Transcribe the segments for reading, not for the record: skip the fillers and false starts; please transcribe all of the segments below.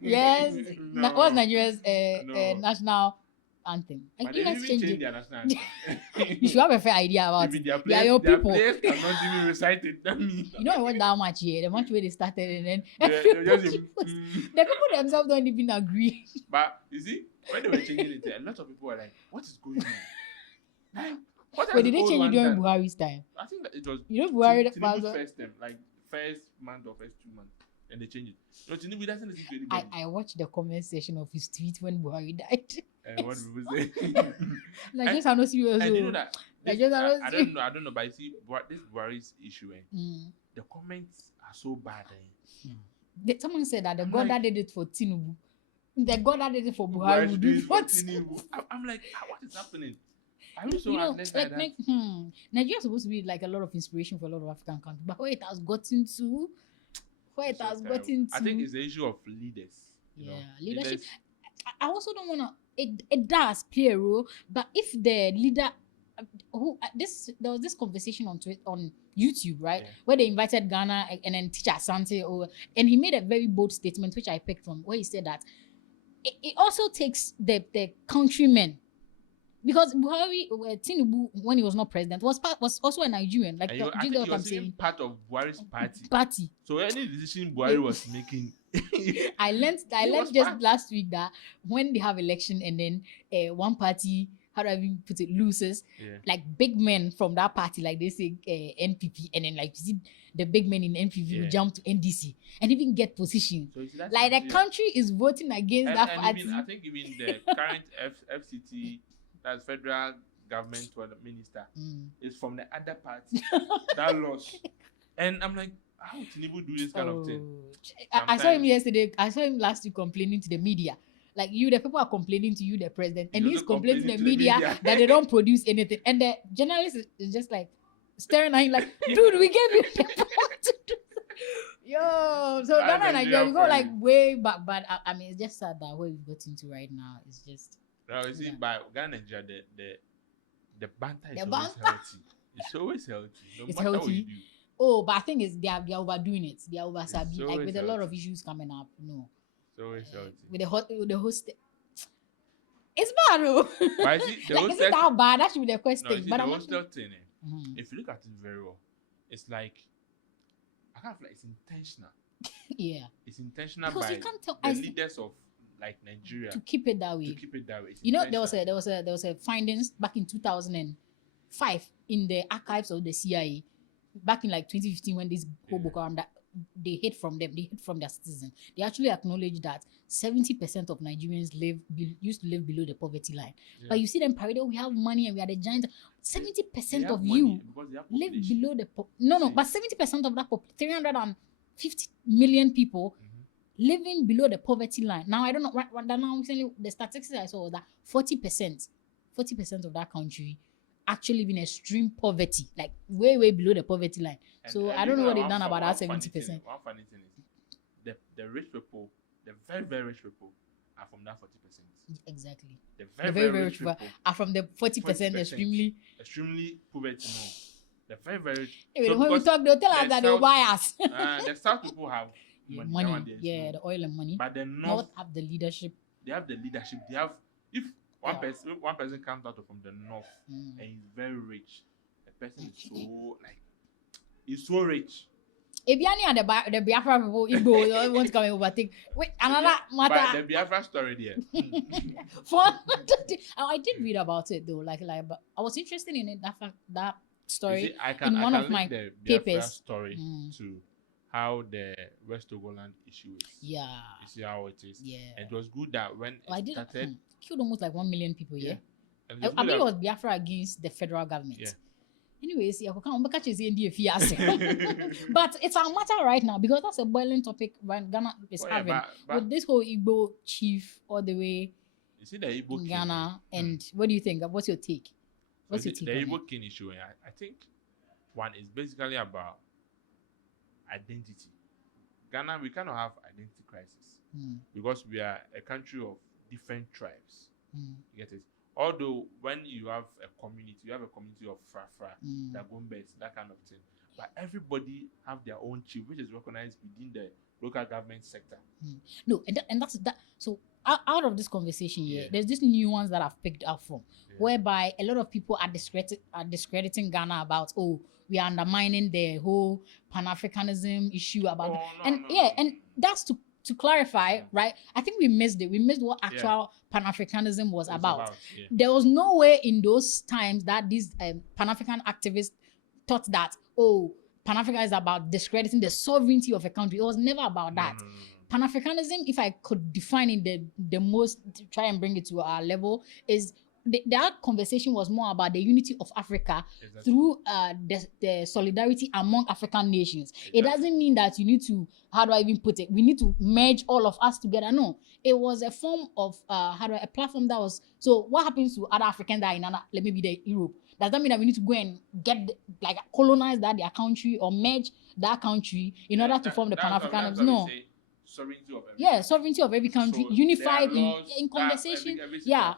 Yes. No. What's Nigeria's No. national anthem? But You they guys even changed change it. their national anthem. You should have a fair idea about Even it. their They are your their people. players cannot even recite it. Tell me. You know I watched that match here, the match where they started and then They just the people themselves don't even agree. But you see, when they were changing it, a lot of people were like, "What is going on?" Like, what Wait, has did the they old change it one during done? Buhari's time? I think that it was You know Buhari Tinubu's was first term, like first month or first 2 months, and they changed it. No, Tinubu doesn't listen to anybody. I watched the comment section of his tweet when Buhari died. And what people say? Like just I'm not serious. And you know that Like this, just I'm not I serious. don't know, but you see, this Buhari's issue, the comments are so bad. Someone said that the I'm God like, that did it for Tinubu, the God that did it for Buhari would do it for Tinubu. I'm like, what is happening? Are you so You know, heartless like that? Nigeria is supposed to be like a lot of inspiration for a lot of African countries, but where it has gotten to, I think it's the issue of leaders. You know, leadership. I also don't want to. It does play a role, but if the leader, there was this conversation on YouTube, right, where they invited Ghana and then teacher Asante over, and he made a very bold statement which I picked from, where he said that it also takes the countrymen. Because Buhari, Tinubu, when he was not president, was also a Nigerian. Like, I think he was even part of Buhari's party. So any decision Buhari was making, I learned just last week that when they have election and then one party, how do I even put it, loses, like big men from that party, like they say NPP, and then like you see the big men in NPP will jump to NDC and even get position. So like the country is voting against that party. I think even the current FCT. That's federal government minister is from the other party that lost. And I'm like, how would Tinubu do this kind of thing? I saw him yesterday. I saw him last week complaining to the media. Like, the people are complaining to you, the president, and he's complaining to the media that they don't produce anything. And the journalist is just like staring at him like, dude, we gave you the power to do. Yo, so Ghana and Nigeria, we go like way back, but I mean, it's just sad that where we've got into right now is just. No, you see, by Ghana, the banter is always healthy. It's always healthy. No it's matter healthy. what you do. Oh, but I think they are overdoing it. They are oversabi, like with a lot of issues coming up. No, it's always healthy. With the host. It's bad, though. But see, the like, is it that bad? That should be the question. No, see, but the hostel thing, if you look at it very well, it's like I can't feel like it's intentional. Yeah, it's intentional because by you can't tell, the leaders of like Nigeria to keep it that way. It's you know, there was a findings back in 2005 in the archives of the CIA, back in like 2015 when this whole Boko Haram that they hid from them, they hid from their citizens. They actually acknowledged that 70% of Nigerians used to live below the poverty line. But you see them parade, we have money and we are the giants. 70% of you live below the but 70% of that 350 million people living below the poverty line. Now I don't know what now recently the statistics I saw was that 40% of that country actually live in extreme poverty, like way below the poverty line. So I don't know what they've done about that 70%. One funny thing is the rich people, the very, very rich people are from that 40%. Exactly. The very, very rich people are from the 40% extremely poverty. No. The very, very rich. Anyway, when we talk, they'll tell us that they'll buy us. The South people have money. The oil and money. But the North have the leadership. They have the leadership. They have, if one person comes out from the North and he's very rich, the person is so like, he's so rich. If you are the Biafra people, Igbo want to come and overtake. Wait, another matter. But the Biafra story there. I did read about it though. Like, but I was interested in it. That story. See, I in one of my the papers. Story to how the West Togoland issue is. Yeah. You see how it is. Yeah. And it was good that when it started, killed almost like 1 million people. Yeah. I mean, it was Biafra against the federal government. Yeah. Anyways, but it's a matter right now because that's a boiling topic when Ghana is having with this whole Igbo chief all the way. You see the Igbo Ghana, and what do you think? What's your take? What's your take? The Igbo king issue, I think one is basically about identity. Ghana, we cannot have identity crisis because we are a country of different tribes. You get it? Although when you have a community of Frafra, Dagombes, that kind of thing. But everybody have their own chief, which is recognized within the local government sector. No, and that's that. So out of this conversation here, Yeah. there's this nuance that I've picked up from, Yeah. whereby a lot of people are discrediting Ghana about, oh, we are undermining the whole Pan-Africanism issue about, and that's to clarify, right? I think we missed it. We missed what actual Pan-Africanism was about. Yeah. There was no way in those times that these Pan-African activists thought that, oh, Pan-Africa is about discrediting the sovereignty of a country. It was never about that. No. Pan-Africanism, if I could define it the most, to try and bring it to our level, is that conversation was more about the unity of Africa through the solidarity among African nations. It doesn't mean that you need to, how do I even put it? We need to merge all of us together. No, it was a form of a platform that was. So what happens to other Africans that are in other, let me be the Europe? Does that mean that we need to go and get colonize their country or merge that country in order to form the Pan-Africanism? No. Sovereignty of every sovereignty of every country, so unified in conversation. Yeah.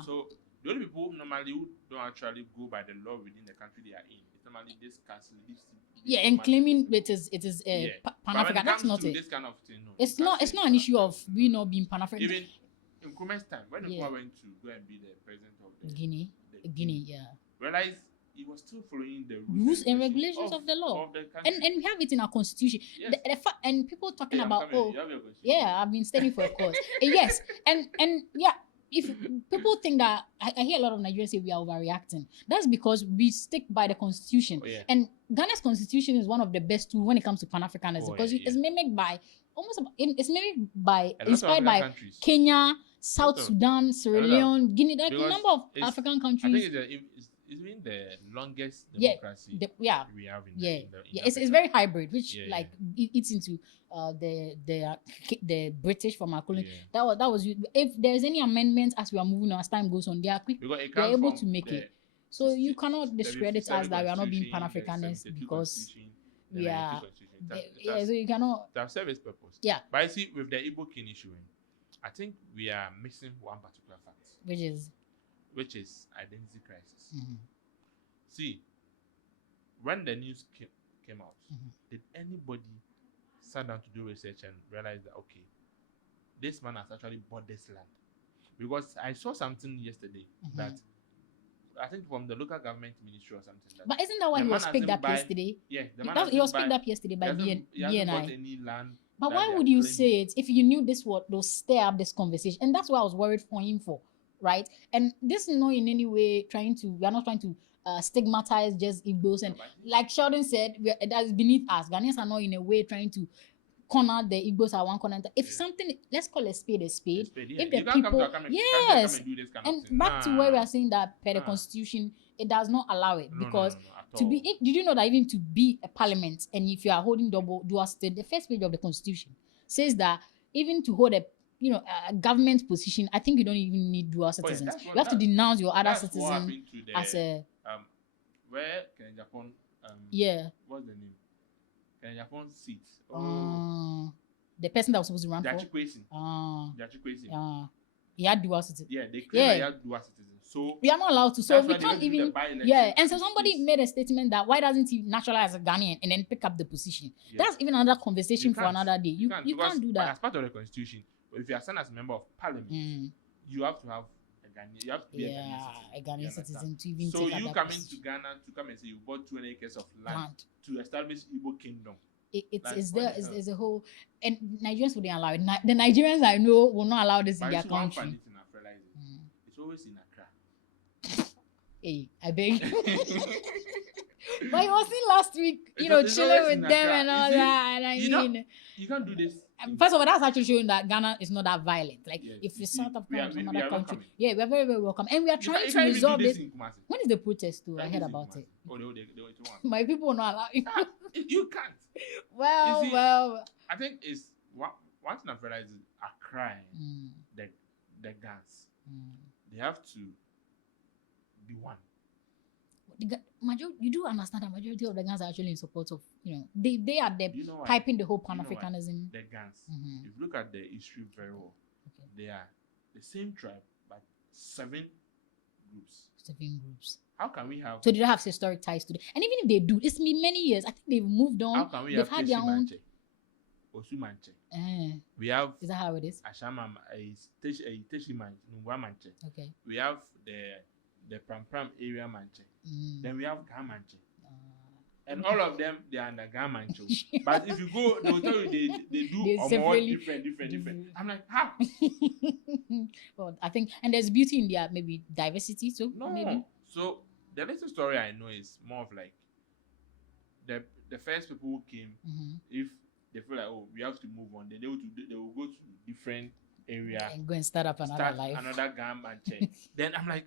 So the only people normally who don't actually go by the law within the country they are in, it's normally this castle, and claiming it is Pan-African. That's not it. This kind of thing, no. It's not an issue of we not being Pan-African. Even in Kume's time, when Nkrumah went to go and be the president of the Guinea, realized he was still following the rules and regulations of the law, and we have it in our constitution. Yes. And people talking about I've been studying for a course. Yes, and if people think that I hear a lot of Nigerians say we are overreacting, that's because we stick by the constitution. And Ghana's constitution is one of the best tools when it comes to Pan-Africanism because it's mimicked by inspired by countries. Kenya, South Sudan, Sierra Leone, Guinea, a number of African countries. I think it's been the longest democracy we have in it's very hybrid, which eats into the British from our colony. That was if there's any amendments as we are moving on, as time goes on, they're able to make it. So you cannot discredit us that we are not being Pan-Africanists because we are. So you cannot. To have service purpose. Yeah. But I see with the Igbo king issue, I think we are missing one particular fact. Which is identity crisis. Mm-hmm. See, when the news came out, did anybody sit down to do research and realize that, okay, this man has actually bought this land? Because I saw something yesterday that, I think from the local government ministry or something. But isn't that why he was picked up yesterday? Yeah, he was picked up yesterday by BNI. He hasn't bought any land. But why would you say it if you knew this would stir up this conversation? And that's what I was worried for him for. Right, and this is not in any way we are not trying to stigmatize just Igbos, and like Sheldon said, that is beneath us. Ghanaians are not in a way trying to corner the Igbos at one corner. If something, let's call a spade a spade. If the people, and back to where we are saying that per the constitution, it does not allow it because to be. Did you know that even to be a parliament, and if you are holding dual state, the first page of the constitution says that even to hold a government position, I think you don't even need dual citizens. You have to denounce your other citizen as a where Ken Japan what's the name? Ken Japan seat. The person that was supposed to run for he had dual citizen. Yeah, they claim he had dual citizen. So we are not allowed to. So we can't even. And so somebody made a statement that why doesn't he naturalize as a Ghanaian and then pick up the position? That's even another conversation for another day. You can't do that. As part of the constitution. But if you are sent as a member of parliament, you have to have a Ghanaian. You have to be a Ghanaian citizen to even. So you come into Ghana to come and say you bought 200 acres of land to establish Igbo kingdom. It's a whole, and Nigerians wouldn't allow it. The Nigerians I know will not allow this in their country. It's always in Accra. Hey, I beg. But he was in last week, chilling with them and all that. And I mean, you can't do this. First of all, that's actually showing that Ghana is not that violent. Like, if it's South Africa or another country, we are very, very welcome. And we are trying to resolve this. When is the protest, too? I heard about it. My people will not allow you. You can't. Well. I think it's one thing I've realized is Accra, the gangs. They have to be one. You do understand that majority of the gangs are actually in support of, they are piping the whole Pan-Africanism. The gangs, if you look at the history very well, they are the same tribe, but 7 groups. 7 groups. How can we have... So they don't have historic ties to them. And even if they do, it's been many years. I think they've moved on. How can we they've have had their own... Osumanche. We Is have that how it is? Ashama, Teshiman, Nwamanche. Okay. We have the Pram area Manche. Then we have Gamanche. And all of them, they are under Gamanche. But if you go, they will tell you they do more different. I'm like, how? Well, I think, and there's beauty in their maybe diversity too. No. Maybe. So the little story I know is more of like the first people who came, if they feel like, oh, we have to move on, then they will go to different area And go and start up another life. Another Gamanche. Then I'm like,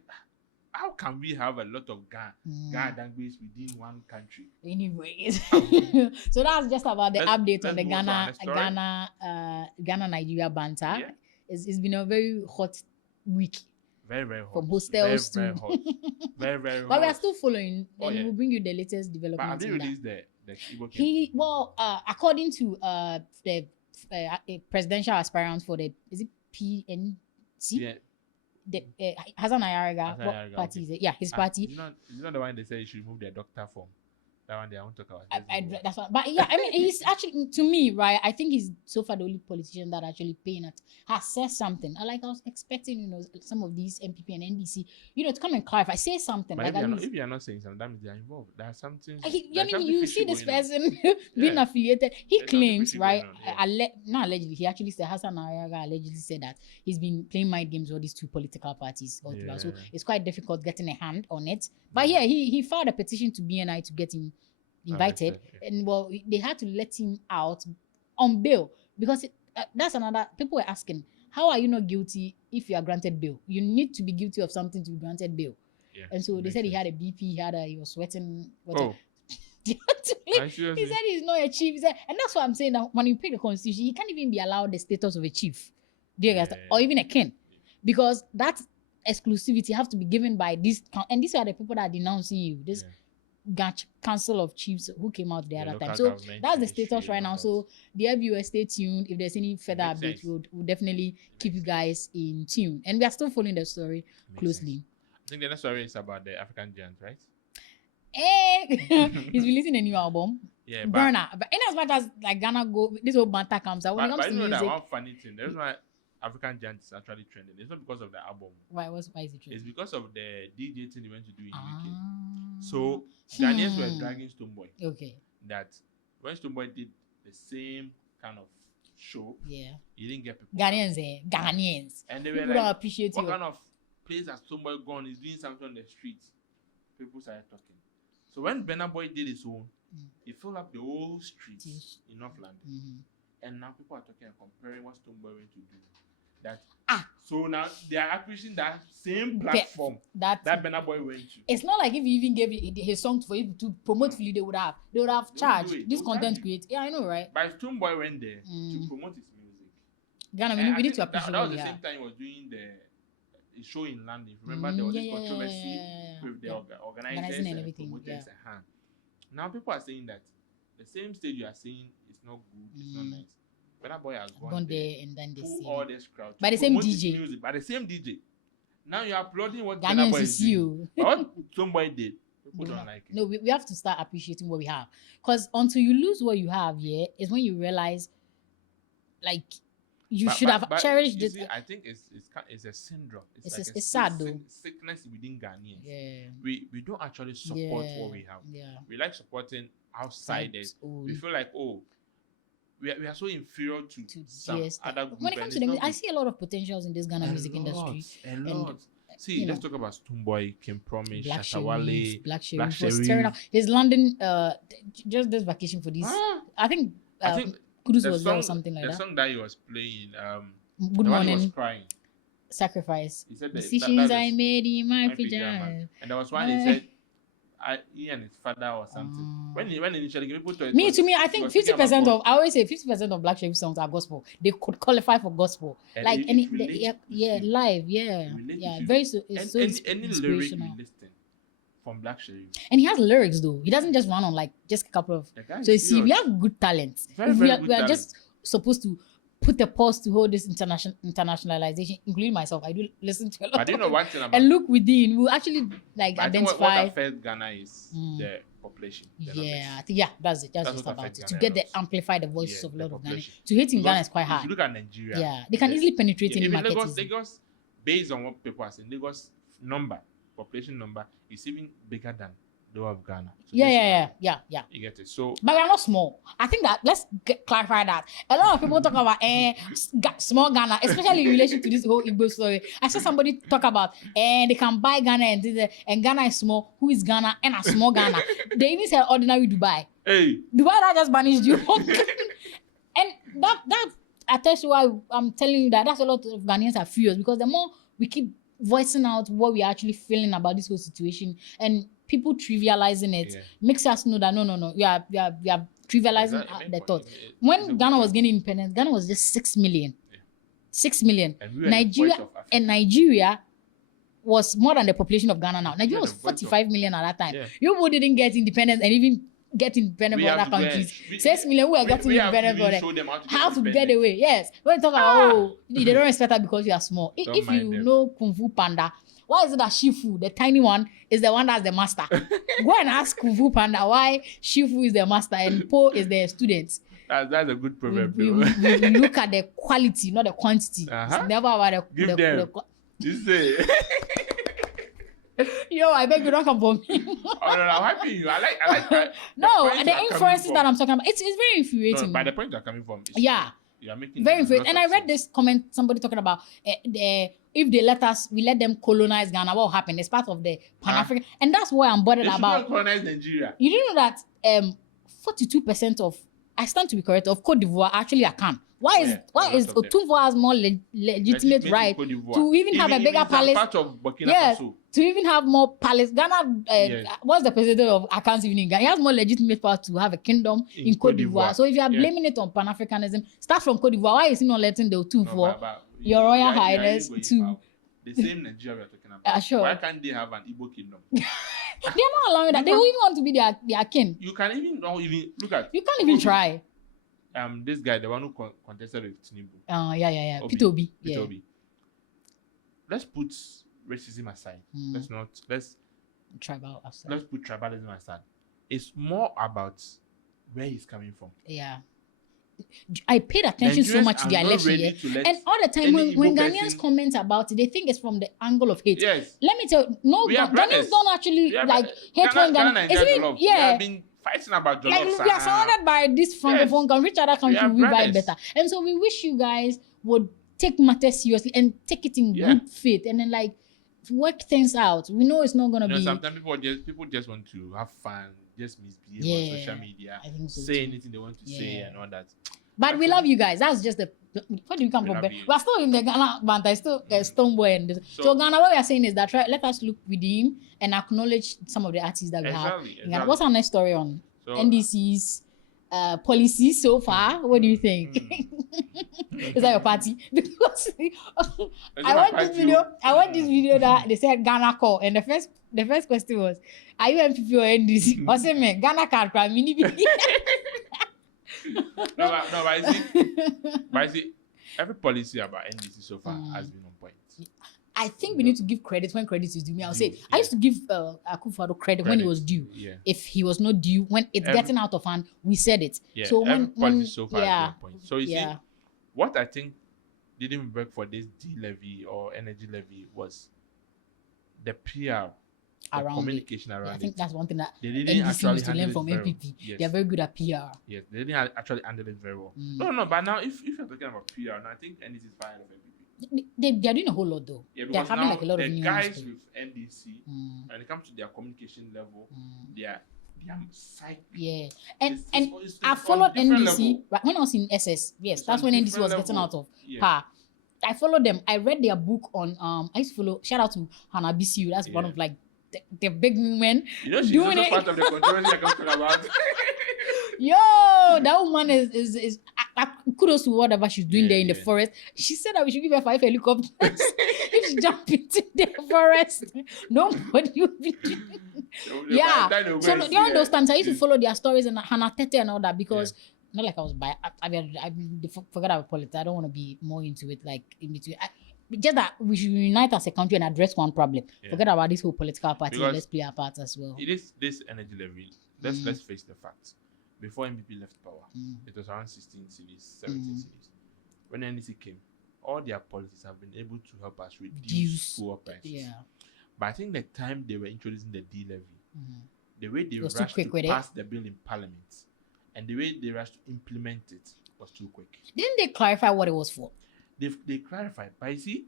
how can we have a lot of Ghana language within one country? Anyways, so that's just about the update on the Ghana-Nigeria banter. Yeah. It's been a very hot week. Very, very hot. From hostels very, to... very hot. Very hot. But we are still following. Then we'll bring you the latest developments. But have they released the Igbo according to the presidential aspirant for the, is it PNC? Yeah. The Hassan Ayariga, party is it? Yeah, his party. It's not the one they say you should remove the doctor form. That one they won't talk about. That's what, but yeah, I mean, he's actually, to me, right, I think he's so far the only politician that actually has said something. I was expecting, some of these MPP and NDC, to come and clarify, say something. But like if you are not saying something, that means they are involved. There's something. You see this person being affiliated. He claims, right? Not allegedly. He actually said, Hassan Ayaga allegedly said that he's been playing mind games with these two political parties all throughout. So it's quite difficult getting a hand on it. But yeah, he filed a petition to BNI to get him invited, and they had to let him out on bail because that's another. People were asking, how are you not guilty if you are granted bail? You need to be guilty of something to be granted bail. Yeah, and so they said he had a BP, he was sweating. He said he's not a chief. He said, and that's why I'm saying that when you pick the constitution, he can't even be allowed the status of a chief, or even a king, because that exclusivity have to be given by this, and these are the people that are denouncing you. This Council of Chiefs who came out the other time. So that's the status right now. So the FUS, stay tuned. If there's any further updates, we'll definitely keep you guys in tune. And we are still following the story closely. I think the next story is about the African giant, right? He's releasing a new album. Yeah, Burner. But in as much as like Ghana this whole banter comes out, when it comes to music, that one funny thing. There's why African giant is actually trending. It's not because of the album. Why is it trending? It's because of the DJ thing he went to do in UK. So Ghanaians were dragging Stonebwoy. Okay. That when Stonebwoy did the same kind of show, he didn't get people. Ghanaians. And they were people like, appreciate what kind of place has Stonebwoy gone? He's doing something on the streets. People started talking. So when Burna Boy did his own, he filled up the whole streets in Northland. And now people are talking and comparing what Stonebwoy went to do. So now they are appreciating that same platform that Burna Boy went to. It's not like if he even gave his song for him to promote Philly, they would have charged this content creator. Yeah, I know, right? But Stonebwoy went there to promote his music. Ghana, we need to appreciate that was the same time he was doing the show in London. Remember there was this controversy with the organizers and everything. Now people are saying that the same stage you are saying it's not good, it's not nice. Burna Boy has gone there and then they see all this crowd by the same DJ. Music, by the same DJ. Now you're applauding what Burna Boy is doing. What somebody did. People don't like it. No, we have to start appreciating what we have. Because until you lose what you have, is when you realize, like, you should have cherished it. I think it's a syndrome. It's sad though. Sickness within Ghanaians. Yeah. We don't actually support what we have. Yeah. We like supporting outsiders. We feel like, we are so inferior to some other group. When it comes to the music, I see a lot of potentials in this Ghana music industry. A lot. See, let's talk about Stonebwoy, Kim Promise, Shatawale, Black Sherif. His London, just this vacation for this. I think Kudus was there or something like that. The song that he was playing, Good Morning, he was crying. Sacrifice. He said Decisions I made in my pajamas. And there was one he said, he and his father or something. When initially people thought to me, I think 50% of, I always say 50% of Black Sherif songs are gospel. They could qualify for gospel. And like live, very so it's any lyric you listen from Black Sherif. And he has lyrics though. He doesn't just run on like just a couple of. So you see, we have good talent. Very we are talent. just supposed to put a pause to hold this internationalization, including myself. I do listen to a lot. But do you know one thing about and look within, we'll actually like I think identify. what affects Ghana is the population. Yeah, I think, that's it. That's That's just what about affects it. To Ghana get a the lot. amplify the voices Yeah, of a the lot of Ghana. population. To hate in Ghana Because is quite if hard. you look at Nigeria, Yeah, they can easily penetrate any even market. Lagos, based on what people are saying, Lagos population number is even bigger than the whole of Ghana. So Yeah. You get it. So, but we are not small. I think that let's clarify that. A lot of people talk about small Ghana, especially in relation to this whole Igbo story. I saw somebody talk about they can buy Ghana and Ghana is small. Who is Ghana and a small Ghana? They even said ordinary Dubai. hey, Dubai that just banished you. And that attests to why I'm telling you that's a lot of Ghanaians are furious, because the more we keep voicing out what we're actually feeling about this whole situation and people trivializing it makes us know that no, we are trivializing the thought. When Ghana was getting independence, Ghana was just 6 million. 6 million. And Nigeria was more than the population of Ghana now. Nigeria was 45 million at that time. Yeah. You didn't get independence and even get independent from other countries. 6 million we are getting independent from them. How to get away? Yes. When you talk about they don't respect that because you are small. If you know Kung Fu Panda, why is it that Shifu, the tiny one, is the one that's the master? Go and ask Kung Fu Panda why Shifu is the master and Po is the student. That's a good proverb. We look at the quality, not the quantity. It's never about the You say. Yo, I beg you, don't come for me. Oh, no, I'm happy you. I like that. No, the inferences that I'm talking about, it's very infuriating. No, by the point you're coming from, you're making very infuriating. And I read this comment, somebody talking about if they we let them colonize Ghana, what will happen? It's part of the Pan-African. And that's why I'm bothered about. They colonize Nigeria. You didn't know that 42% of, I stand to be correct, of Cote d'Ivoire actually are can. Why is Otunvo has more legitimate right to even have a bigger palace? Part of Burkina Faso. To even have more palace. Ghana, what's the president of Account even in Ghana? He has more legitimate power to have a kingdom in Cote d'Ivoire. So if you are blaming it on Pan-Africanism, start from Cote d'Ivoire. Why is he not letting the Otunvo, Your Royal Highness, to the same Nigeria we're talking about? Sure. Why can't they have an Igbo kingdom? They're not allowing that. They don't even want to be their king. You can even look at. You can't even try. This guy, the one who contested with Tinubu. Yeah. Peter Obi. Let's put racism aside. Let's put tribalism aside. It's more about where he's coming from. Yeah. I paid attention so much to the election, and all the time when Ghanaians comment about it, they think it's from the angle of hate. Yes. Let me tell you, no, Ghanaians don't actually hate one Ghana. We have been fighting about jollof. Like, we are surrounded by this francophone country, which other country we vibe better. And so we wish you guys would take matters seriously and take it in good faith, and then work things out. We know it's not gonna be. Sometimes people just want to have fun, just misbehave on social media, say anything they want to say and all that. But we love you guys. That's just the. Where do you come from? We're still in the Ghana banter. Still Stoneboy and this. So Ghana, what we are saying is that let us look within and acknowledge some of the artists that we have. Exactly. What's our next story on NDC's policies so far? What do you think? Is that your party? Because I want this video that they said Ghana call, and the first question was, are you MPP or NDC? I said, man, Ghana can't cry mini. But I see, every policy about NDC so far has been on point. I think we need to give credit when credit is due. I'll say I used to give Akufo-Addo credit when he was due. Yeah. If he was not due, when it's getting out of hand, we said it. Yeah. So when policy so far has been on point. So you see, what I think didn't work for this D levy or energy levy was the PR. Around communication around I think that's one thing that they didn't NDC needs to learn from MPP. Yes. They are very good at PR. Yes, they didn't actually handle it very well. No, but now if you're talking about PR, now I think NDC is fine with MPP. They're doing a whole lot though. Yeah, they're having a lot of the guys with NDC, when it comes to their communication level, they are psych. Yeah, and I followed NDC when I was in SS. Yes, that's when NDC was getting out of power. I followed them. I read their book on. I used to follow. Shout out to Hannah BCU. That's one of the big women. You know, she's doing also part of the controversy I'm talking about. Yo, that woman is kudos to whatever she's doing there in the forest. She said that we should give her 5 helicopters if she jump into the forest. Nobody will be. So during those times, I used to follow their stories and Hannah Tete and all that because not like I was I forgot about politics. I don't want to be more into it, like in between. Just that we should unite as a country and address one problem. Yeah. Forget about this whole political party. Let's play our part as well. It is this energy level. Let's face the facts. Before MPP left power, it was around 16 cities, 17 cities. When NDC came, all their policies have been able to help us reduce fuel prices. Yeah. But I think the time they were introducing the D levy, the way they rushed to pass the bill in Parliament, and the way they rushed to implement it was too quick. Didn't they clarify what it was for? They clarified, but you see,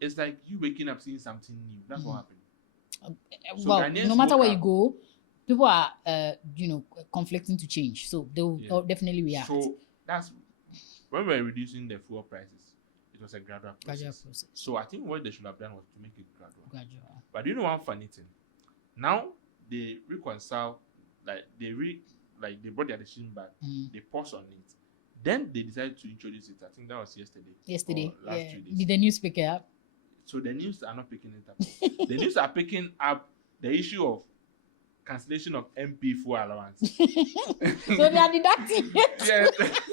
it's like you waking up seeing something new. That's what happened. So well, no matter where you go, people are, conflicting to change. So they'll definitely react. So that's when we're reducing the fuel prices. It was a gradual process. So I think what they should have done was to make it gradual. But you know one funny thing? Now they reconcile, like they brought their decision back. They paused on it. Then they decided to introduce it. I think that was yesterday. Last 2 days. Did the news pick it up? So the news are not picking it up. The news are picking up the issue of cancellation of MP fuel allowance. So they are deducting it.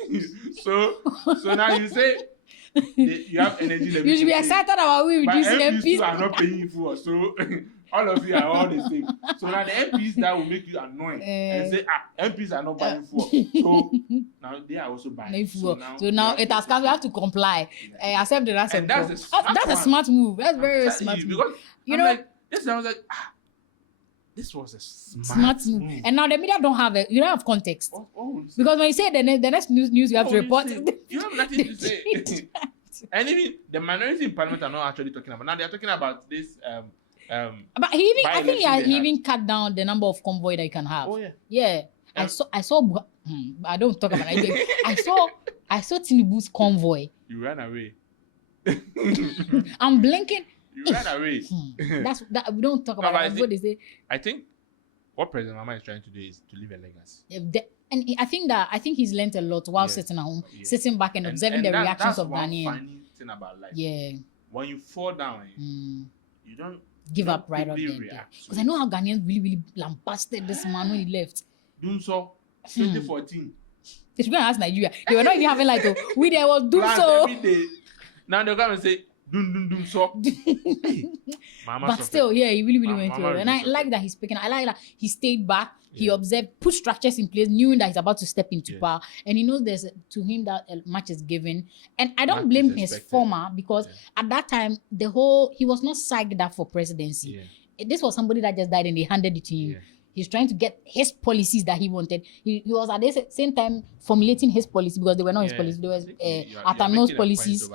Yes. So now you say you have energy level. You should be excited about we reducing MPs are not paying fuel. So all of you are all the same. So now the MPs that will make you annoyed and say, MPs are not buying fuel. So now they are also buying fuel. So now it has come, we have to comply. Accept the last. And that's a smart move. That's very smart move. Because you know, like, I was like, this was a smart move. And now the media don't have it. You don't have context. Because when you say the next news you have to report it. You have nothing to say. And even the minority in parliament are not actually talking about. Now they are talking about this. But I think he even cut down the number of convoy that you can have. Oh yeah. Yeah. I saw. I don't talk about it. I saw Tinubu's convoy. You ran away. I'm blinking. You ran away. That's that. We don't talk about it. What they say. I think what President Mama is trying to do is to leave a legacy. And I think he's learned a lot while sitting at home, sitting back and observing the reactions of Ghanaians. That's one funny thing about life. Yeah. When you fall down, you don't give up right up there. Because I know how Ghanaians really, really lambasted this man when he left. Doing so, 2014. They should go and ask Nigeria. They were not even having like we there was do so. Every day. Now they'll come and say, Dun so. But still, yeah, he really went through it. And I like that he's speaking. I like that he stayed back. He observed, put structures in place, knowing that he's about to step into power. And he knows there's to him that much is given. And I don't blame his former because at that time, he was not psyched up for presidency. This was somebody that just died and they handed it to him. He's trying to get his policies that he wanted. He was at the same time formulating his policy because they were not his policies. They were Atamo's policies.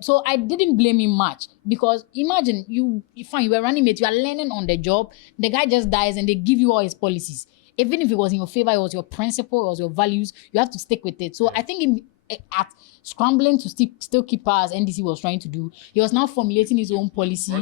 So I didn't blame him much because imagine you were running mate, you are learning on the job. The guy just dies and they give you all his policies. Even if it was in your favor, it was your principle, it was your values, you have to stick with it. So I think at scrambling to still keep power as NDC was trying to do, he was now formulating his own policy.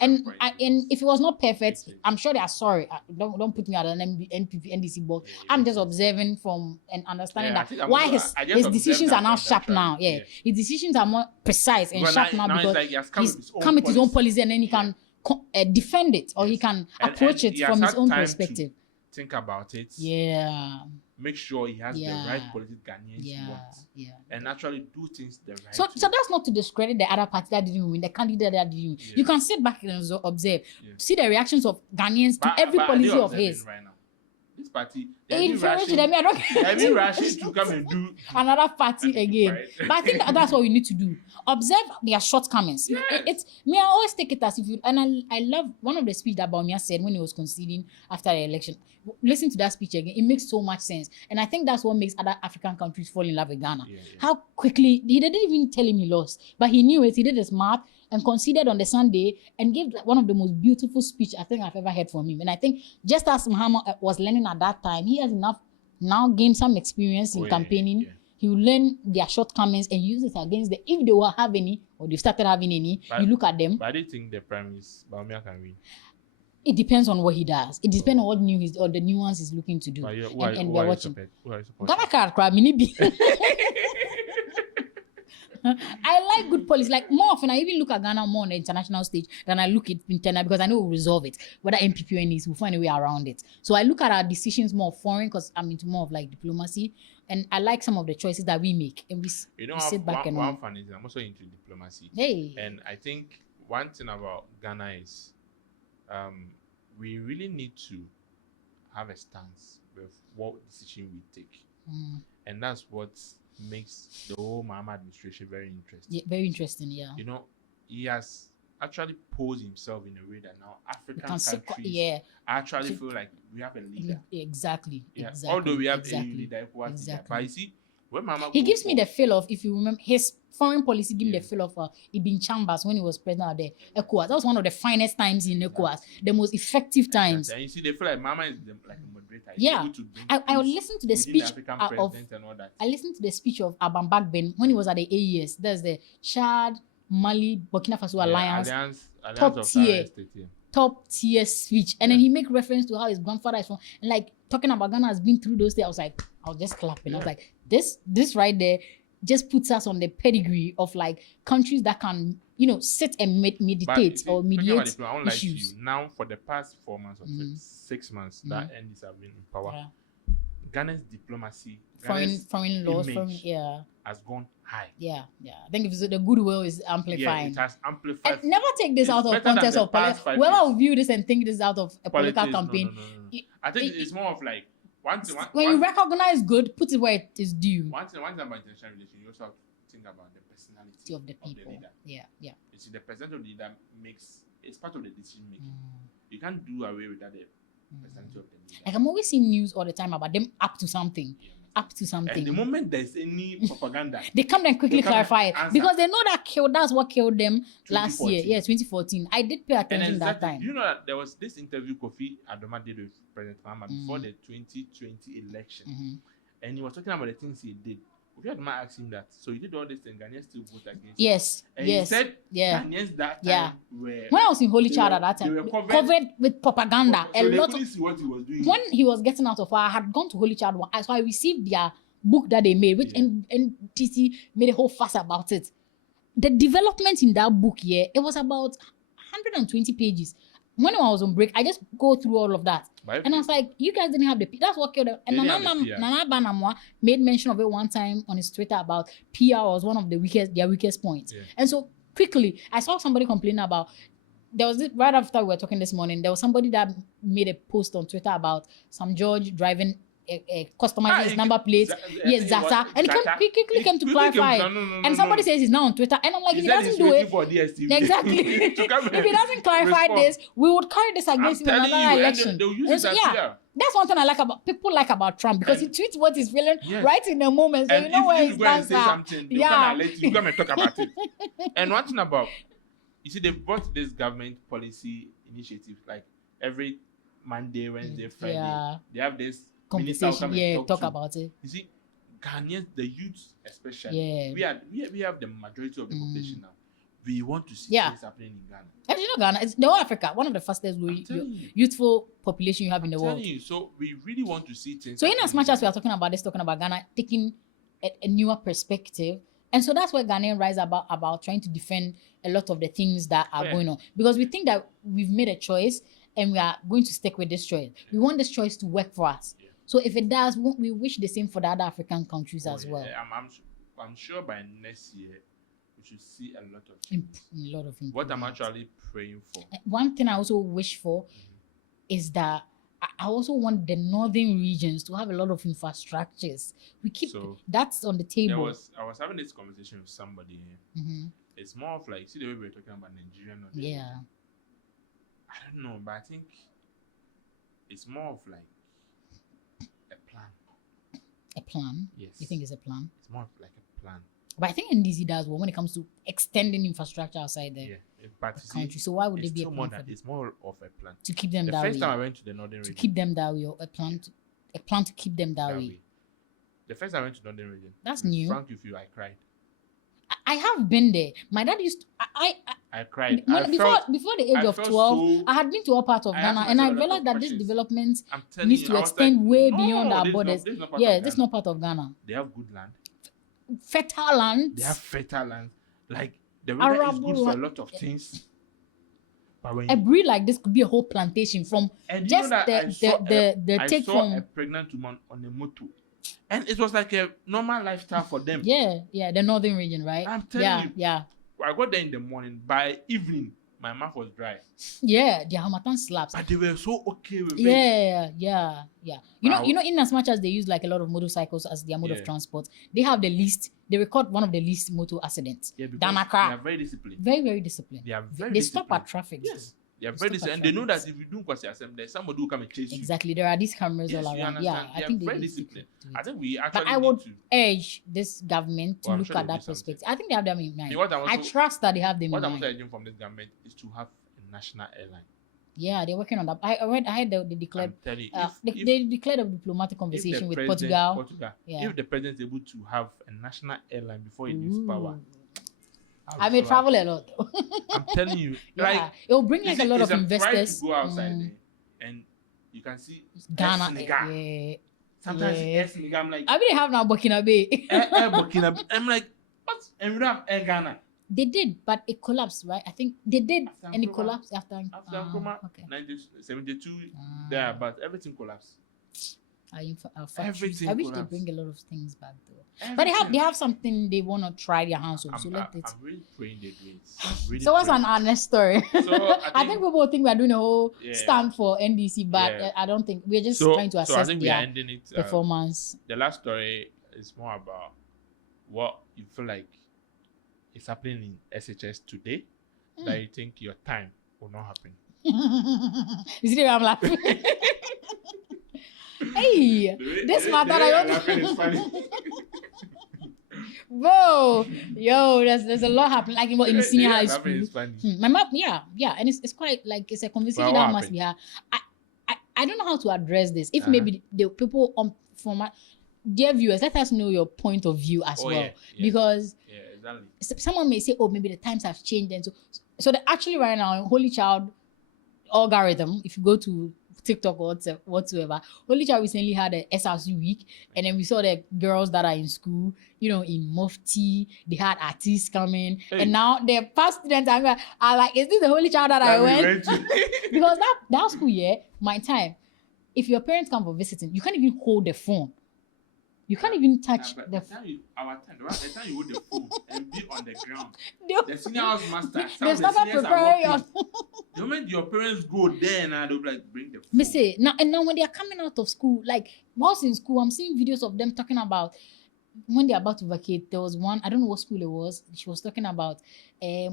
And if it was not perfect, I'm sure they are sorry. Don't put me at an NDC board. I'm just observing from and understanding that why his decisions are now sharp now. His decisions are more precise and sharp now because he's come with his own policy and then he can defend it or he can approach it from his own perspective. Think about it. Make sure he has the right political Ghanaians want. And actually do things the right way. So that's not to discredit the other party that didn't win, the candidate that didn't win. You can sit back and observe. See the reactions of Ghanaians to every policy of his. Right now. This party, they're rushing to come and do another party again. But I think that's what we need to do. Observe their shortcomings. It's me. I always take it as if you. And I love one of the speech that Baumia said when he was conceding after the election. Listen to that speech again. It makes so much sense. And I think that's what makes other African countries fall in love with Ghana. How quickly he didn't even tell him he lost, but he knew it. He did it smart and conceded on the Sunday and gave one of the most beautiful speech I think I've ever heard from him. And I think just as Muhammad was learning at that time, he has enough now gained some experience in campaigning. He will learn their shortcomings and use it against them. If they will have any or they started having any, you look at them. But I don't think the prime is Baumia can win. It depends on what he does. It depends on what the nuance he's looking to do. And we're watching. Ghana mini be. I like good policy. Like more often, I even look at Ghana more on the international stage than I look at internal because I know we'll resolve it. Whether MPP or NDC, we'll find a way around it. So I look at our decisions more foreign because I'm into more of like diplomacy and I like some of the choices that we make, and we sit back and one funny thing. I'm also into diplomacy. Hey. And I think one thing about Ghana is, we really need to have a stance with what decision we take, and that's what makes the whole Mahama administration very interesting. Yeah, very interesting. Yeah. You know, he has actually posed himself in a way that now African countries actually feel like we have a leader. Exactly. Although we have a leader, but you see, when Mahama he gives me the feel of, if you remember, his foreign policy gave me the feel of Ibn Chambers when he was president of the ECOWAS. That was one of the finest times in ECOWAS, the most effective times. And you see, they feel like Mahama is like a moderator. Yeah, I listened to the speech of I listened to the speech of Aban Bagben when he was at the AES. There's the Chad, Mali, Burkina Faso alliance top tier speech, and then he make reference to how his grandfather is from, and like talking about Ghana has been through those days. I was just clapping. I was like, this right there just puts us on the pedigree of like countries that can, sit and meditate or mediate issues. Now, for the past 4 months or 6 months, that ends have been in power. Yeah. Ghana's diplomacy, foreign laws, has gone high. Yeah. I think if the goodwill is amplifying. Yeah, it has amplified. And never take this out of context of politics. Whoever will view this and think this is out of a political campaign. No. I think it's more of like when you recognize good, put it where it is due. One thing about international relations, you also have to think about the personality of the people. Leader. Yeah. You see, the personality of the leader it's part of the decision making. You can't do away with that. The personality of the leader. Like I'm always seeing news all the time about them up to something. And the moment there's any propaganda, they come and quickly clarify it because they know that's what killed them last year. Yeah, 2014. I did pay attention that time. You know that there was this interview Kofi Adoma did with President Mahama before the 2020 election, and he was talking about the things he did. Kofi Adoma asked him that, so you did all this and Ghanaians still vote against Yes. And he said Ghanaians that time were, when I was in Holy Child at that time, they were covered with propaganda. So they couldn't see what he was doing. When he was getting out of power, I had gone to Holy Child, so I received their book that they made, which NTC made a whole fuss about it. The development in that book, it was about 120 pages. When I was on break, I just go through all of that. And I was like, you guys didn't have that's what killed them. And Nana Banamwa made mention of it one time on his Twitter about PR was one of their weakest points. Yeah. And so quickly, I saw somebody complaining about, there was this, right after we were talking this morning, there was somebody that made a post on Twitter about some George driving customizing his number plate. Yes, Zata. And he quickly came to clarify. And somebody says he's now on Twitter. And I'm like, if he doesn't do it. Exactly. If he doesn't clarify this, we would carry this against him in another election. That's one thing I like about Trump, because he tweets what he's feeling right in the moment. So and you know where his plans are. You come and talk about it. And one thing about, you see, they've brought this government policy initiative, like every Monday, Wednesday, Friday. They have this conversation, talk about it. You see, Ghanaians, the youth especially, we have the majority of the population now. We want to see things happening in Ghana. And you know, Ghana, it's the whole Africa, one of the fastest growing youthful population you have in the world. So we really want to see things. So in as much as we are talking about Ghana taking a newer perspective, and so that's where Ghanaians rise about trying to defend a lot of the things that are going on, because we think that we've made a choice and we are going to stick with this choice. We want this choice to work for us. So if it does, we wish the same for the other African countries as well. I'm sure by next year we should see a lot of change. A lot of improvement. What I'm actually praying for. One thing I also wish for is that I also want the northern regions to have a lot of infrastructures. We keep that's on the table. I was having this conversation with somebody. It's more of like, see the way we were talking about Nigerian. I don't know, but I think it's more of like a plan. A plan? Yes. You think it's a plan? It's more of like a plan. But I think NDC does well when it comes to extending infrastructure outside the country. So why would it be a plan? It's more of a plan to keep them that way. The first time I went to the northern region, to keep them that way, or a plan to keep them that way. The first time I went to the northern region, that's new. Frank, with you, I cried. I have been there. My dad used to, I cried. Before the age of 12, I had been to all parts of Ghana, and I realized that this development needs to extend way beyond our borders. This is not part of Ghana. They have good land. Fertile land. They have fertile land. Like, the weather is good for a lot of things. But when a breed like this could be a whole plantation from just the take from a pregnant woman on a motor And it was like a normal lifestyle for them. Yeah, the northern region, right? I'm telling you. Yeah. I got there in the morning. By evening, my mouth was dry. Yeah, the Hamatan slaps. But they were so okay with it. Yeah. You know, in as much as they use like a lot of motorcycles as their mode of transport, they have the least. They record one of the least motor accidents. Yeah, because than Accra. they are very disciplined. Very, very disciplined. They stop at traffic. Yes. They are very disciplined. And they know that if you do Kwasi Assembly, there's somebody who will come and chase you. Exactly. There are these cameras all around. Yeah, I think very disciplined. I think we actually. But I would urge this government to look at that perspective. I think they have them in mind. I trust that they have them in mind. What I'm urging from this government is to have a national airline. Yeah, they're working on that. I heard they declared. They declared a diplomatic conversation with Portugal. Yeah. If the president is able to have a national airline before he leaves power, I may travel a lot. I'm telling you, like it will bring like a lot of investors. To go outside there and you can see Ghana. Sometimes I'm like, I mean, they have now Burkina Bay. Burkina. I'm like, what? And we don't have Air Ghana. They did, but it collapsed, right? I think they did, and it collapsed after Nkrumah, 1972. There, but everything collapsed. Everything I wish they bring a lot of things back though. But they have something they want to try their hands on. So let it. I'm really praying they do it. Really so what's an honest story? So I think people think we're doing a whole stand for NDC, but I don't think we're just trying to assess their performance. The last story is more about what you feel like is happening in SHS today that you think your time will not happen. You see the way I'm laughing? Hey, this matter I don't. Funny. Bro, yo, there's a lot happening like in senior high school. My mom, and it's quite like it's a conversation that must be had. I don't know how to address this. If maybe the people from dear viewers, let us know your point of view as well, because someone may say, oh, maybe the times have changed, and so actually right now, Holy Child algorithm, if you go to TikTok or whatsoever, Holy Child recently had a SRC week, and then we saw the girls that are in school, in Mufti, they had artists coming, and now the past students are like, is this the Holy Child that I went? Because that school year, my time, if your parents come for visiting, you can't even hold the phone. You can't even touch the phone. The time you hold the phone and be on the ground. The senior house master, they started preparing us. The moment your parents go there and they'll be like, bring the phone. Me say, now when they are coming out of school, like whilst in school, I'm seeing videos of them talking about when they're about to vacate. There was one, I don't know what school it was. She was talking about I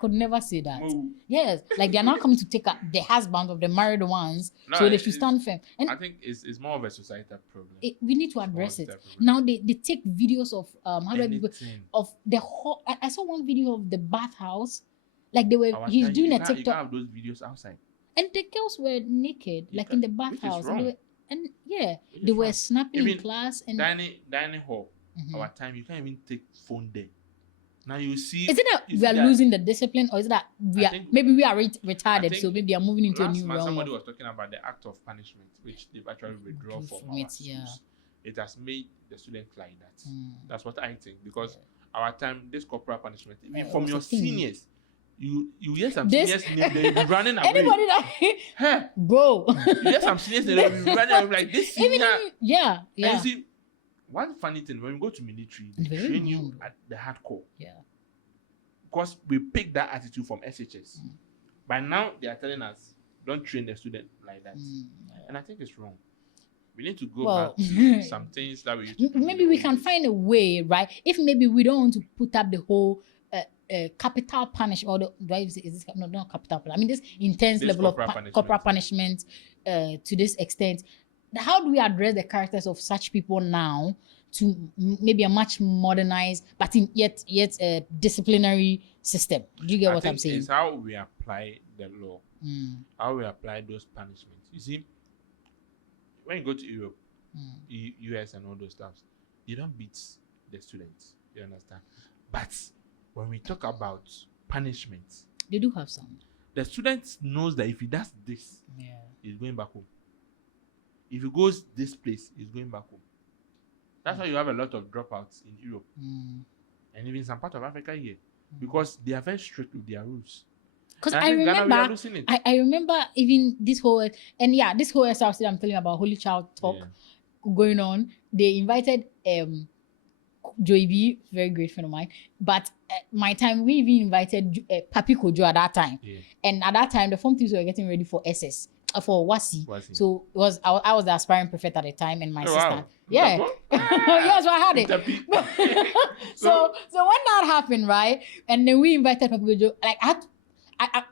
could never say that. Yes, like they're now coming to take the husband of the married ones, so they should stand firm. And I think it's more of a societal problem. We need to address it. Now they take videos of of the whole. I saw one video of the bathhouse, like he's doing a TikTok. You can't have those videos outside. And the girls were naked, like in the bathhouse. They were snapping in class. And dining hall, our time, you can't even take phone there. Now you see. Is it that we are losing the discipline, or is it that maybe we are retarded, so maybe they are moving into a new realm? Somebody was talking about the act of punishment, which they've actually withdrawn from our schools. It has made the students like that. That's what I think, because our time, this corporal punishment, from your seniors. You hear some seniors name, they'll be running away. Anybody that bro. You hear some seniors name, they'll be running away like this senior. Yeah. And you see, one funny thing, when you go to military, they train you at the hardcore. Yeah. Because we picked that attitude from SHS. By now, they are telling us, don't train the student like that. And I think it's wrong. We need to go back to some things that we used to do. Maybe we can find a way, right? If maybe we don't want to put up the whole capital punishment, or not capital punishment. I mean, this intense level of corporal punishment to this extent. How do we address the characters of such people now to maybe a much modernized, but yet a disciplinary system? Do you get what I'm saying? It's how we apply the law, how we apply those punishments. You see, when you go to Europe, US and all those stuff, you don't beat the students. You understand? But when we talk about punishment, they do have some. The student knows that if he does this, he's going back home. If he goes this place, he's going back home. That's why you have a lot of dropouts in Europe and even some part of Africa here, because they are very strict with their rules. Because And I think Ghana, we are remember, losing it. I remember even this whole, and yeah, this whole SRC I'm telling you about Holy Child talk going on. They invited Joey B, very great friend of mine. But my time, we even invited Papi Kojo at that time. Yeah. And at that time, the form teams were getting ready for SS, for Wasi. So it was I was the aspiring prefect at the time, and my sister. Wow. Yeah. Yes, so I had it. so when that happened, right? And then we invited Papi Kojo. Like I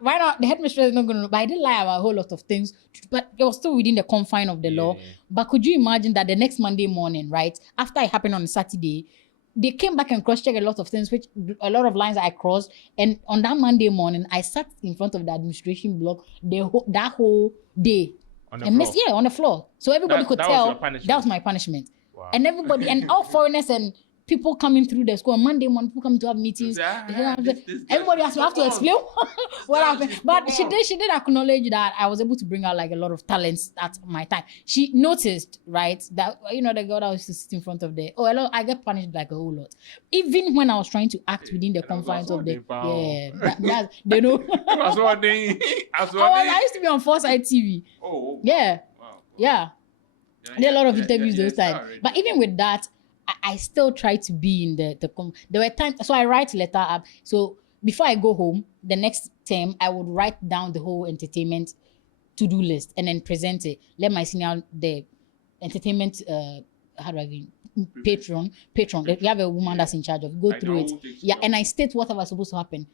right now, the headmistress is not going to know, but I did lie about a whole lot of things, but it was still within the confine of the law. But could you imagine that the next Monday morning, right, after it happened on Saturday, they came back and cross-checked a lot of things, which a lot of lines I crossed. And on that Monday morning, I sat in front of the administration block that whole day. On the floor? On the floor. So everybody could tell that was my punishment. Wow. And everybody, and all foreigners and people coming through the school on Monday morning, people coming to have meetings. Everybody has to have to explain what happened. But she did acknowledge that I was able to bring out like a lot of talents at my time. She noticed, right, that the girl that was to sit in front of I get punished like a whole lot. Even when I was trying to act within the confines of the they know. I used to be on Foresight TV. Oh. Yeah. Wow. Yeah. I did a lot of interviews those times. But even with that, I still try to be in there were times, so I write letter up. So before I go home, the next term, I would write down the whole entertainment to-do list and then present it. Let my senior, the entertainment, patron. You have a woman that's in charge of, go through it. Yeah, and I state whatever's supposed to happen.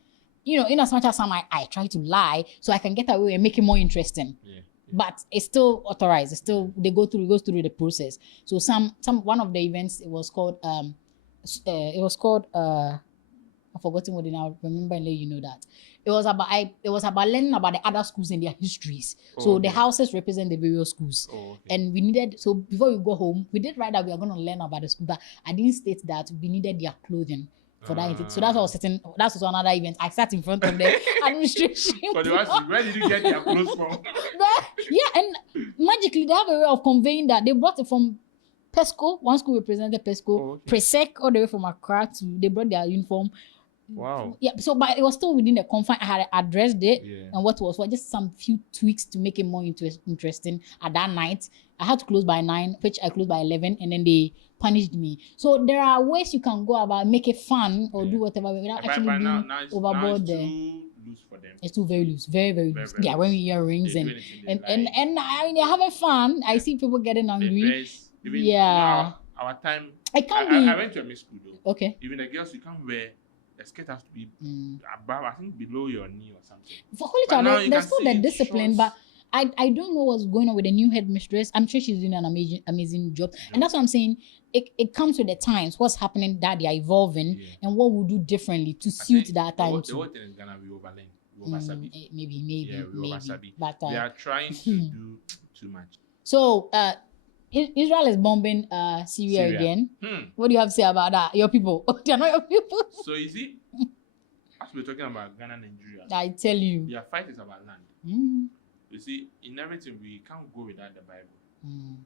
In as much as I try to lie so I can get away and make it more interesting. Yeah. But it's still authorized. It goes through the process. So one of the events, it was called I've forgotten what it now. Remember and let you know that. It was about learning about the other schools and their histories. The houses represent the various schools. And we needed, so before we go home, we did write that we are going to learn about the school, but I didn't state that we needed their clothing for that event. So that's also another event. I sat in front of the administration. Where did you get their clothes from? And magically they have a way of conveying that. They brought it from Pesco. One school represented Pesco. Presec, all the way from Accra they brought their uniform. Wow. Yeah, but it was still within the confine. I had addressed it and what was just some few tweaks to make it more interesting. At that night, I had to close by 9, which I closed by 11, and then they punished me. So there are ways you can go about make it fun or do whatever without actually being overboard there. Loose for them. It's too very loose, very very loose. Very when we hear rings and I mean they're having fun. I see people getting angry. Our time. I went to a mixed school though. Okay. Even the girls, you can't wear. The skirt has to be above, I think, below your knee or something. For Holy Child, there's still the discipline, but I don't know what's going on with the new headmistress. I'm sure she's doing an amazing job. And that's what I'm saying. It comes with the times, what's happening, that they are evolving, and what we'll do differently to suit that time. The whole thing is gonna be overlearn. We oversabi. Maybe. But we are trying to do too much. So Israel is bombing Syria again. What do you have to say about that? Your people. They are not your people. So you see, as we're talking about Ghana and Nigeria, I tell you. Their fight is about land. You see, in everything, we can't go without the Bible.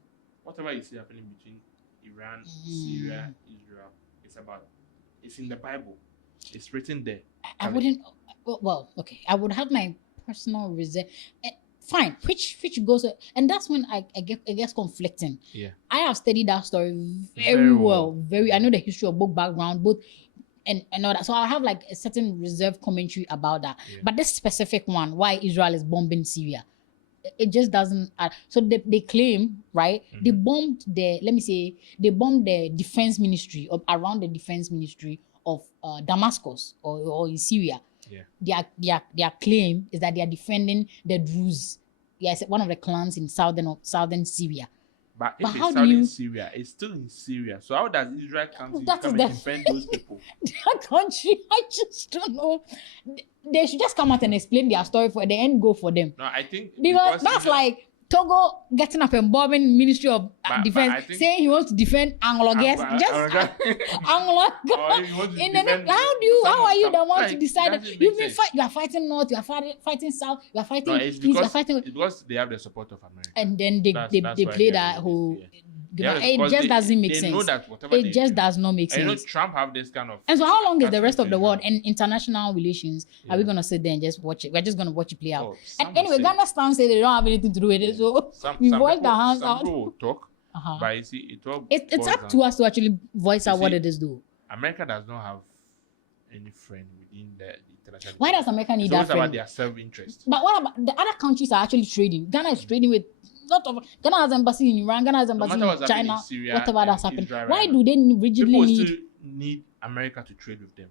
Whatever you see happening between Iran, Syria, Israel, it's in the Bible. It's written there. I wouldn't, well, okay. I would have my personal reserve. Fine, which goes, and that's when it gets conflicting. Yeah, I have studied that story very well. I know the history of both background, both and all that. So I have like a certain reserved commentary about that. Yeah. But this specific one, why Israel is bombing Syria, it just doesn't. So they claim, right? They bombed they bombed the defense ministry around the defense ministry of Damascus or in Syria. Yeah. Their claim is that they are defending the Druze. Yes, one of the clans in southern Syria. But if it's southern Syria, it's still in Syria. So how does Israel come and defend those people? Their country, I just don't know. They should just come out and explain their story for the end goal for them. No, I think because that's like Togo getting up and bombing Ministry of Defense, saying he wants to defend Anglo guests. Anglo. How are you the one to decide? You are fighting North, you are fighting South, you are fighting East, you are fighting. It's because they have the support of America. And then they play that whole It just doesn't make sense. They know that whatever it just does not make sense. And Trump have this kind of. And so, how long is the rest of the world and international relations? Are we gonna sit there and just watch it? We're just gonna watch it play out. And anyway, Ghana stands say they don't have anything to do with it, so we voice our hands out. Some people will talk, but you see, it's up to us to actually voice out what it is, though. America does not have any friend within the international. Why does America need that friend? It's about their self-interest. But what about the other countries are actually trading? Ghana is trading with Ghana has embassy in Iran, Ghana has embassy in China, Syria, whatever that's happening. Why do they rigidly people need? Still need America to trade with them?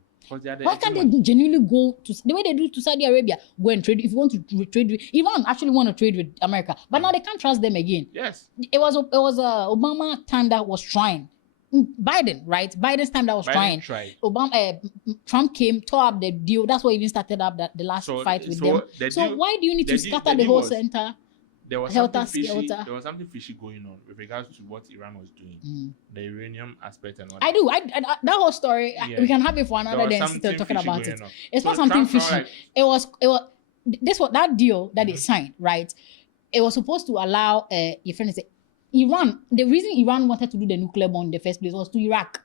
Why can't they genuinely go to the way they do to Saudi Arabia? Go and trade. If you want to trade with Iran, actually want to trade with America, but now they can't trust them again. Yes, it was Obama time that was trying. Biden, right? Biden's time that was trying. Trump came, tore up the deal. That's what even started up the last fight with them. So why do you need to scatter the whole center? There was something fishy going on with regards to what Iran was doing, the uranium aspect and all that. I do. That whole story, we can have it for another day and still talking about it. It's not something fishy. It was that deal that they signed, right? It was supposed to allow your friend to say, Iran, the reason Iran wanted to do the nuclear bomb in the first place was to Iraq,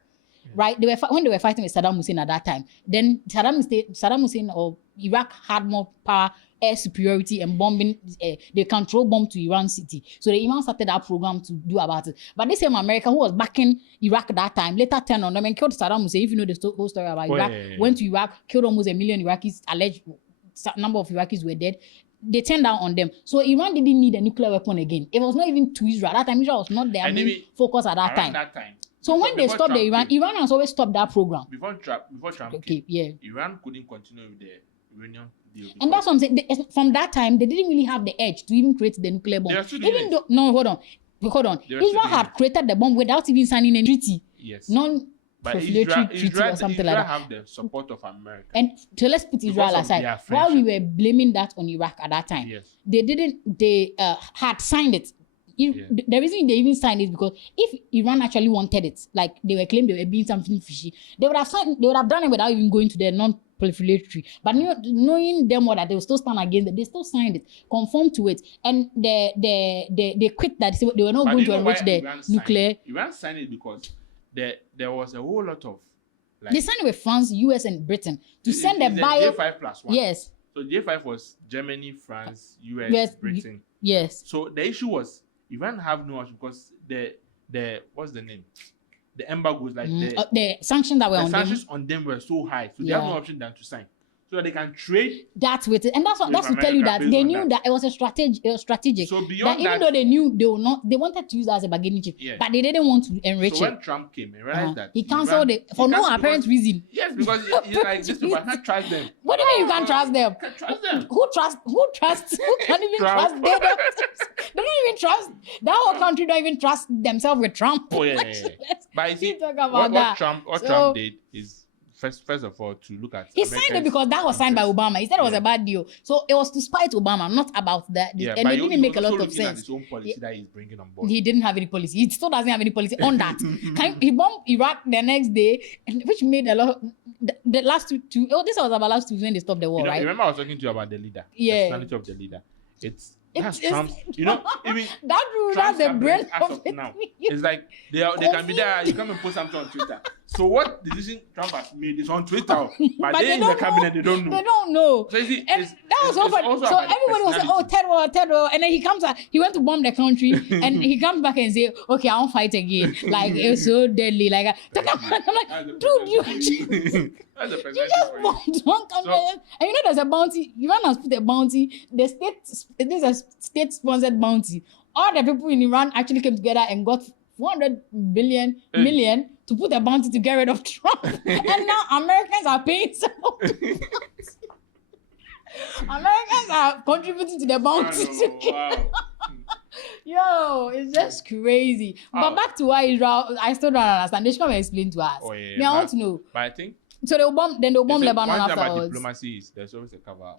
right? When they were fighting with Saddam Hussein at that time, then Saddam Hussein or Iraq had more power, air superiority and bombing. They control bomb to Iran city. So the Iran started that program to do about it. But this same America, who was backing Iraq at that time, later turned on them and killed Saddam Hussein. If you know the whole story about Iraq, went to Iraq, killed almost 1 million Iraqis, alleged number of Iraqis were dead. They turned down on them. So Iran didn't need a nuclear weapon again. It was not even to Israel. At that time, Israel was not their main focus at that time. So when they stopped Iran has always stopped that program. Before Trump came, Iran couldn't continue with the uranium deal. And that's what I'm saying. From that time, they didn't really have the edge to even create the nuclear bomb. Even though, hold on. Israel had created the bomb without even signing a treaty. Yes. But Israel or something like that. Have the support of America. And so let's put Israel aside. While we were blaming that on Iraq at that time, they had signed it. The reason they even signed it because if Iran actually wanted it, like they were claiming they were being something fishy, they would have done it without even going to the non-proliferatory. But knowing them all that they will still stand against it, they still signed it, conformed to it, and they quit that. They were not going to enrich the nuclear. Iran signed it because there was a whole lot of they signed it with France, US, and Britain to send the bio. J5+1. Yes. So J5 was Germany, France, US, Britain. Yes. So the issue was Iran have no option because the what's the name? The embargoes the sanctions that were on them. The sanctions on them were so high, so they have no option than to sign. So that they can trade. That's with it, and that's to tell you that they knew that it was a strategy. It was strategic. So beyond even though they knew they were not, they wanted to use it as a bargaining chip, but they didn't want to enrich it. So when Trump came, he realized that he cancelled it for no apparent reason. Yes, because he's like, these people, I can't trust them. What do you mean you can't trust them? Can't trust them. Who trusts? Who can even trust? They don't even trust. That whole country don't even trust themselves with Trump. Oh yeah. But you see, what Trump did is. First of all, to look at he signed it because that was signed by Obama. He said it was a bad deal, so it was to spite Obama, not about that. Yeah, and it didn't make a lot of sense. At his own policy that he's bringing on board. He didn't have any policy. He still doesn't have any policy on that. He bombed Iraq the next day, which made a lot. The last two. This was about last 2 when they stopped the war, right? Remember, I was talking to you about the leader. Yeah. The personality of the leader. That's Trump's, even that's the brain of it. Now. It's like they can be there. You come and post something on Twitter. So what decision Trump has made is on Twitter, but they in the cabinet they don't know. They don't know. So you see, that was so funny. So everybody was saying, "Oh, Ted world," and then he comes out. He went to bomb the country, and he comes back and say, "Okay, I won't fight again." Like it was so deadly. Like I'm like, dude, you just bombed one country, and you know there's a bounty. Iran has put a bounty. This is a state-sponsored bounty. All the people in Iran actually came together and got 400 million to put a bounty to get rid of Trump. And now Americans are paying some. Americans are contributing to the bounty. Yo, it's just crazy. But back to why Israel, I still don't understand. They should come and explain to us. I want to know. But I think so they'll bomb Lebanon afterwards. Diplomacy is there's always a cover.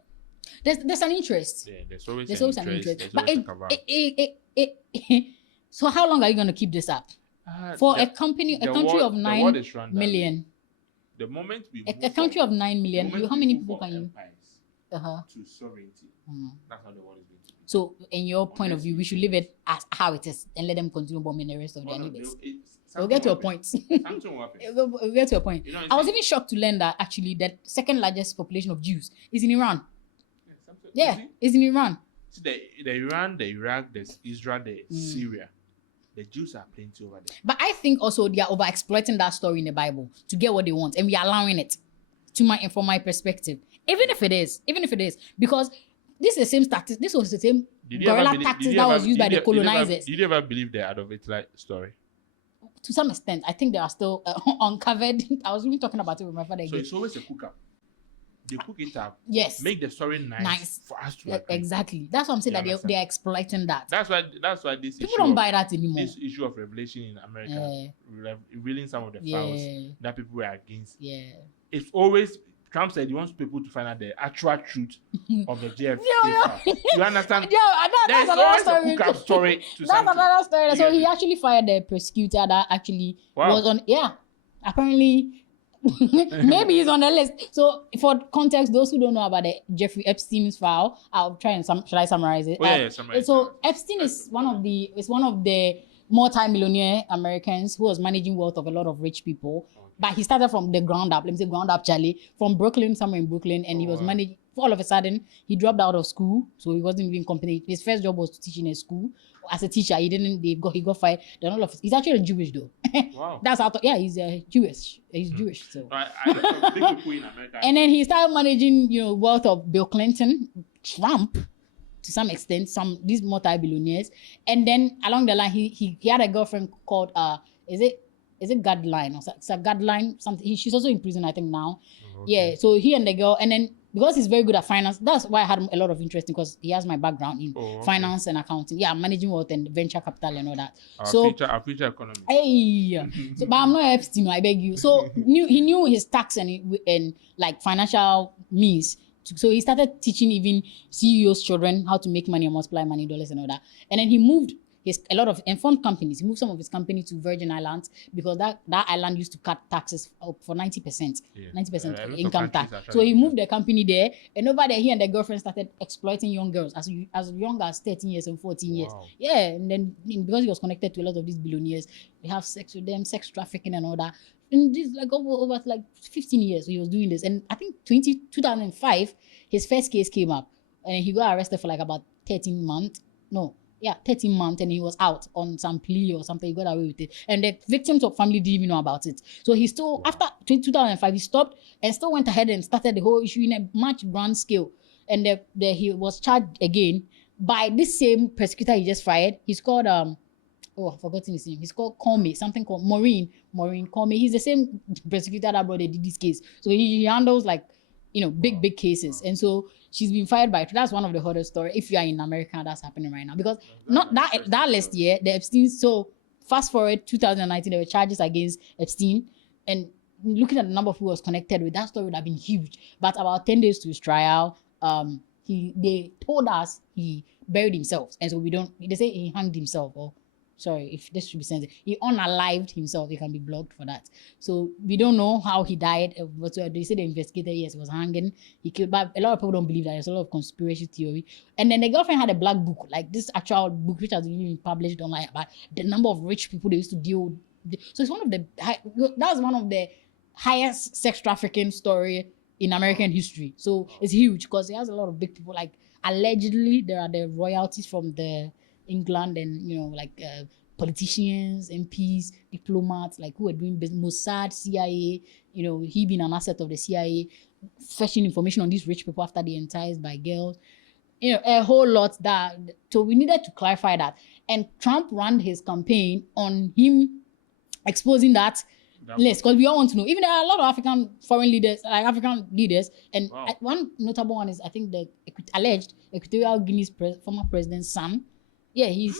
There's an interest. Yeah, there's always an interest. But so how long are you going to keep this up? For a country of 9 million. The moment we a country of 9 million, how many people can you? to sovereignty. That's how the world is going to be. So, in your point of view, we should leave it as how it is and let them continue bombing the rest of their neighbors. We'll get to a point. Something will happen. We'll get to a point. You know, I was even shocked to learn that actually the second largest population of Jews is in Iran. It's in Iran. See, the Iran, the Iraq, there's Israel, there's Syria. The Jews are plenty over there. But I think also they are over-exploiting that story in the Bible to get what they want, and we are allowing it. From my perspective, even if it is, because this is the same tactics. This was the same guerrilla tactics that was used by the colonizers. Did you ever believe the Adolf Hitler story? To some extent, I think they are still uncovered. I was even talking about it with my father. So it's always a cook-up. They cook it up. Yes. Make the story nice for us to agree. Exactly. That's what I'm saying, that they are exploiting that. That's why this people don't buy that anymore. This issue of revelation in America, revealing some of the files that people were against. Yeah. It's always, Trump said he wants people to find out the actual truth of the JFK file. You understand? That's another story. A cook-up story to that's another story. So he actually fired the prosecutor that actually was on. Yeah. Apparently. Maybe he's on the list. So for context, those who don't know about the Jeffrey Epstein's file, I'll try and should I summarize it? Summarize. So Epstein is one of the multi-millionaire Americans who was managing wealth of a lot of rich people. Okay. But he started from the ground up. Let me say ground up, Charlie, from Brooklyn, somewhere in Brooklyn, and he was managing. All of a sudden, he dropped out of school, so he wasn't even competent. His first job was to teach in a school. As a teacher, he got fired. Then all of he's actually Jewish though. Wow. That's how. He's Jewish. He's Jewish. So. I big people in America. And then he started managing, wealth of Bill Clinton, Trump, to some extent, these multi-billionaires. And then along the line, he had a girlfriend called is it Godline or it's a Godline something. She's also in prison, I think now. Okay. Yeah. So he and the girl, and then. Because he's very good at finance, that's why I had a lot of interest in, because he has my background in finance and accounting. Yeah, managing wealth and venture capital and all that. Our future economy. Hey, so, but I'm not Epstein, I beg you. So he knew his tax and like financial means. So he started teaching even CEOs' children how to make money and multiply money, dollars and all that. And then he moved a lot of informed companies. He moved some of his company to Virgin Islands because that island used to cut taxes up for 90%, 90% income tax. So he moved the company there, and over there, he and the girlfriend started exploiting young girls as young as 13 years and 14 years. Yeah, and then because he was connected to a lot of these billionaires, they have sex with them, sex trafficking and all that. And this over like 15 years he was doing this. And I think 2005, his first case came up, and he got arrested for like about 13 months. 13 months, and he was out on some plea or something. He got away with it. And the victims of family didn't even know about it. So he still, after 2005, he stopped and still went ahead and started the whole issue in a much grand scale. And he was charged again by this same prosecutor he just fired. He's called, I've forgotten his name. He's called Comey, something called Maureen Comey. He's the same prosecutor that brought the this case. So he handles like, big cases. And so she's been fired by, that's one of the hottest stories. If you are in America, that's happening right now. Because not that last year, the Epstein, so fast forward 2019, there were charges against Epstein. And looking at the number of who was connected with, that story would have been huge. But about 10 days to his trial, they told us he buried himself. And so they say he hanged himself, or sorry, if this should be sensitive. He unalived himself. He can be blocked for that. So we don't know how he died. But they say the investigator, yes, was hanging. He killed, but a lot of people don't believe that. There's a lot of conspiracy theory. And then the girlfriend had a black book, like this actual book, which has been published online about the number of rich people they used to deal with. So it's that's one of the highest sex trafficking story in American history. So it's huge because it has a lot of big people. Like allegedly, there are the royalties from the England and politicians, MPs, diplomats, like who are doing business, Mossad, CIA, he being an asset of the CIA, fetching information on these rich people after they enticed by girls, a whole lot that. So we needed to clarify that. And Trump ran his campaign on him exposing that list, because we all want to know. Even there are a lot of African leaders, and one notable one is, I think, the alleged Equatorial Guinea's former president's son. Yeah, he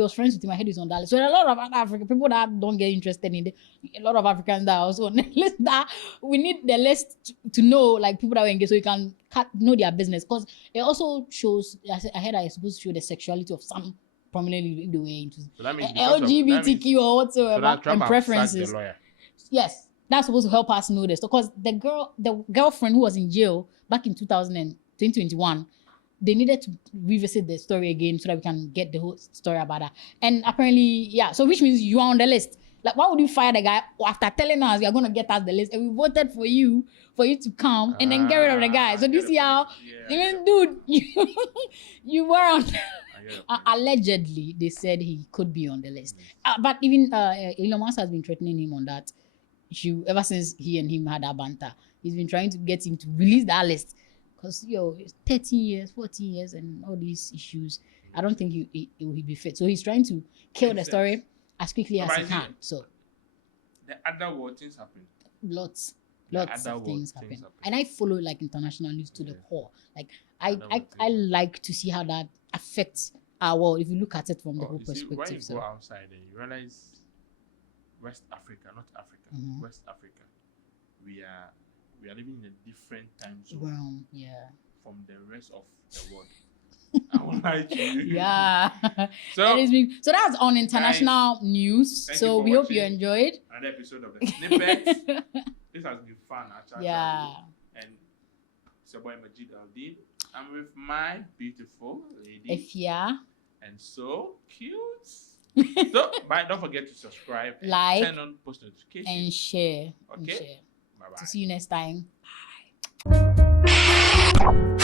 was friends with him. I heard he's on that list. So there are a lot of African people that don't get interested in it. A lot of Africans that are also on the list, that we need the list to know, like people that were engaged, so you can know their business. Because it also shows, I heard it's supposed to show the sexuality of some prominently if they were into LGBTQ or whatsoever, and preferences. Yes, that's supposed to help us know this. Because the girlfriend who was in jail back in 2000 2021, they needed to revisit the story again so that we can get the whole story about that. And apparently, yeah, so which means you are on the list. Like, why would you fire the guy after telling us you're going to get us the list and we voted for you to come and then get rid of the guy? So do you see how, even dude, you were on, allegedly, they said he could be on the list. But even Elon Musk has been threatening him on that issue ever since he and him had that banter. He's been trying to get him to release that list. Because, 13 years, 14 years, and all these issues, I don't think he will be fit. So he's trying to kill the story as quickly as he can. So the other world things happen. Lots of things happen. And I follow like international news to the core. Like I like to see how that affects our world if you look at it from the whole perspective. When you go outside and you realize West Africa, not Africa, West Africa, we are living in a different time zone from the rest of the world. I won't lie to you. Yeah. So that's on international news. So we hope you enjoyed another episode of the Snippet. This has been fun, actually. Yeah. And it's your boy Majid Aldin. I'm with my beautiful lady. Efia. And so cute. So, don't forget to subscribe, and like, turn on post notifications, and share. Okay. Bye bye. So see you next time. Bye.